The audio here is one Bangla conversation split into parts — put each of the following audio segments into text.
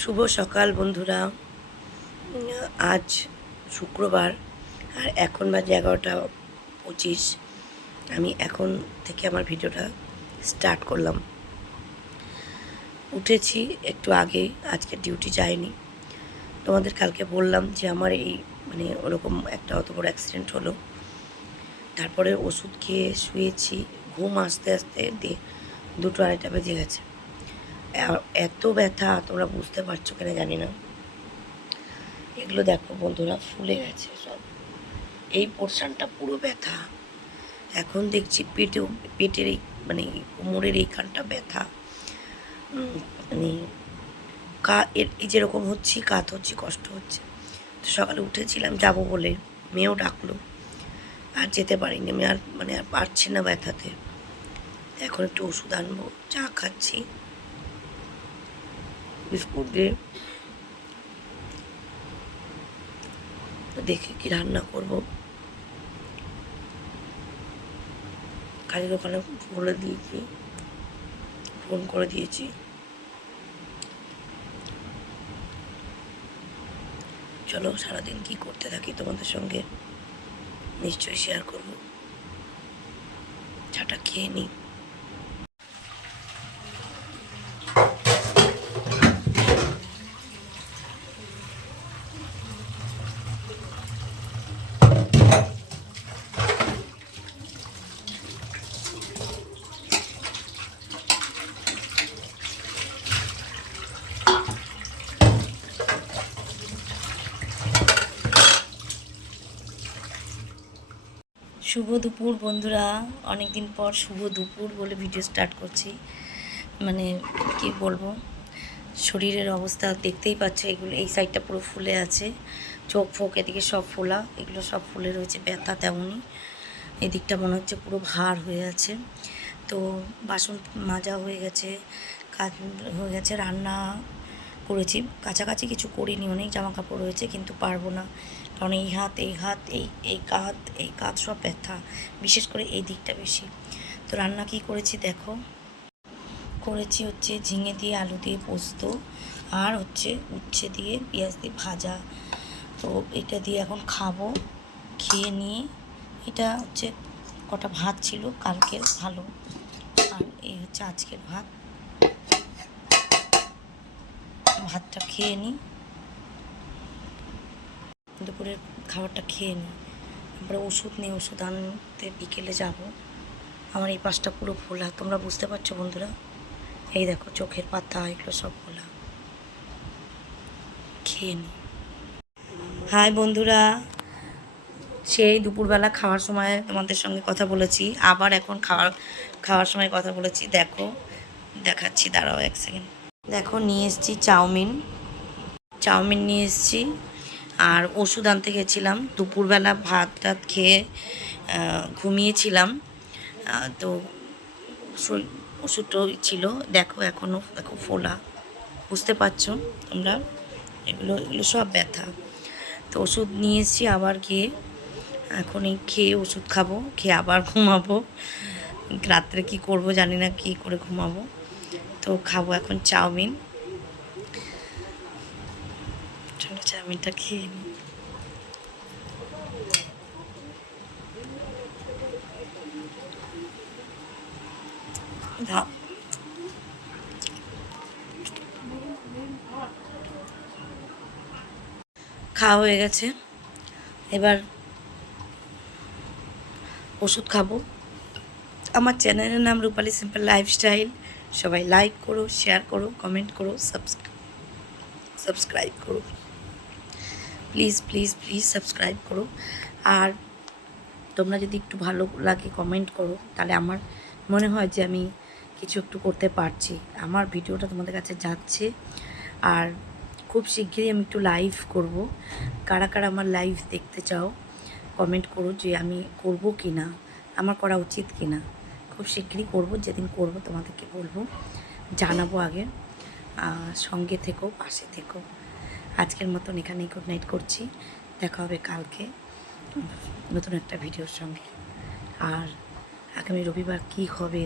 শুভ সকাল বন্ধুরা। আজ শুক্রবার আর এখন বাজে এগারোটা পঁচিশ। আমি এখন থেকে আমার ভিডিওটা স্টার্ট করলাম। উঠেছি একটু আগে, আজকে ডিউটি যায়নি তোমাদের কালকে বললাম যে আমার এই মানে ওরকম একটা অত বড় অ্যাক্সিডেন্ট হলো। তারপরে ওষুধ খেয়ে শুয়েছি, ঘুম আস্তে আস্তে দিয়ে দুটো আড়াইটা বেজে গেছে। এত ব্যথা, তোমরা বুঝতে পারছ কিনা জানি না। এগুলো দেখো বন্ধুরা, ফুলে গেছে সব। এই পোর্শনটা পুরো ব্যথা। এখন দেখছি পেটেও পেটের এই মানে কোমরের এইখানটা ব্যথা। মানে কা, এর এই যেরকম হচ্ছি, কাত হচ্ছে, কষ্ট হচ্ছে। তো সকালে উঠেছিলাম, যাব বলে মেয়েও ডাকলো। আর যেতে পারিনি আমি আর মানে আর পারছি না ব্যথাতে। এখন একটু ওষুধ আনব, চা খাচ্ছি। বিস্কুট। দিয়ে দেখি কি রান্না করব। কাজের ওখানে বলে দিয়েছি, ফোন করে দিয়েছি। চলো সারাদিন কি করতে থাকি তোমাদের সঙ্গে, নিশ্চয়ই শেয়ার করব। চাটা খেয়ে নিই শুভ দুপুর, বন্ধুরা। অনেক দিন পর শুভ দুপুর বলে ভিডিও স্টার্ট করছি। মানে কি বলব? শরীরের অবস্থা দেখতেই পাচ্ছ, এগুলো, এই সাইডটা পুরো ফুলে আছে। চোখ ফোক, এদিকে সব ফোলা, এগুলো সব ফুলে রয়েছে, ব্যথা তেমনই। এদিকটা মনে হচ্ছে পুরো ভার হয়ে আছে। তো, বাসন মাজা হয়ে গেছে, কাজ হয়ে গেছে, রান্না করেছি। কাছাকাছি কিছু করিনি, অনেক জামা কাপড় রয়েছে, কিন্তু পারব না। কারণ এই হাত এই হাত, এই এই কাঁধ এই কাঁধ সব ব্যথা, বিশেষ করে এই দিকটা বেশি। তো রান্না কি করেছি দেখো? করেছি হচ্ছে ঝিঙে দিয়ে আলু দিয়ে পোস্ত, আর হচ্ছে উচ্ছে দিয়ে পেঁয়াজ দিয়ে ভাজা। তো এটা দিয়ে এখন খাব, খেয়ে নিয়ে। এটা হচ্ছে কটা ভাত ছিল, কালকের ভালো। আর এই হচ্ছে আজকের ভাত। ভাতটা খেয়ে নিই। দুপুরের খাবারটা খেয়ে নিই। তারপরে ওষুধ নেই ওষুধ আনতে বিকেলে যাব। আমার এই পাশটা পুরো ফোলা তোমরা বুঝতে পারছ বন্ধুরা? এই দেখো চোখের পাতা, এগুলো সব ফোলা খেয়ে নিই। হাই বন্ধুরা। সেই দুপুরবেলা খাওয়ার সময় তোমাদের সঙ্গে কথা বলেছি। আবার এখন খাওয়ার খাওয়ার সময় কথা বলেছি। দেখো, দেখাচ্ছি, দাঁড়াও এক সেকেন্ড। দেখো, নিয়ে এসেছি চাউমিন। চাউমিন নিয়ে এসেছি। আর ওষুধ আনতে গেছিলাম। দুপুরবেলা ভাত টাত খেয়ে ঘুমিয়েছিলাম। তো ওষুধটাও ছিল। দেখো এখনও দেখো ফোলা। বুঝতে পারছ তোমরা? এগুলো এগুলো সব ব্যথা। তো ওষুধ নিয়ে আবার গিয়ে, এখন এই খেয়ে ওষুধ খাব, খেয়ে আবার ঘুমাবো। রাত্রে কি করব জানি না, কি করে ঘুমাবো। তো খাব এখন চাউমিন। চলো চাউমিনটা খেয়ে নিই। খাওয়া হয়ে গেছে। এবার ওষুধ খাব। আমার চ্যানেলের নাম রূপালী সিম্পল লাইফস্টাইল। সবাই লাইক করো, শেয়ার করো, কমেন্ট করো সাবস্ক্রাইব করো। প্লিজ প্লিজ প্লিজ সাবস্ক্রাইব করো। আর তোমরা যদি একটু ভালো লাগে কমেন্ট করো, তাহলে আমার মনে হয় যে আমি কিছু একটু করতে পারছি। আমার ভিডিওটা তোমাদের কাছে যাচ্ছে। আর খুব শিগগিরই আমি একটু লাইভ করব। কারা কারা আমার লাইভ দেখতে চাও কমেন্ট করো যে আমি করব কি না আমার করা উচিত কি না খুব শিগগিরই করব, যেদিন করব তোমাদেরকে বলব। জানাব আগে। সঙ্গে থেকো, পাশে থেকো। আজকের মতন এখানেই গুড নাইট করছি। দেখা হবে কালকে নতুন একটা ভিডিওর সঙ্গে। আর আগামী রবিবার কি হবে,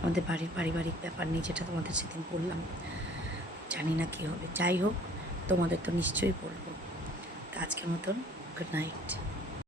আমাদের বাড়ির পারিবারিক ব্যাপার নিয়ে যেটা তোমাদের সেদিন বললাম, জানি না কী হবে। যাই হোক, তোমাদের তো নিশ্চয়ই বলব। তা আজকের মতন গুড নাইট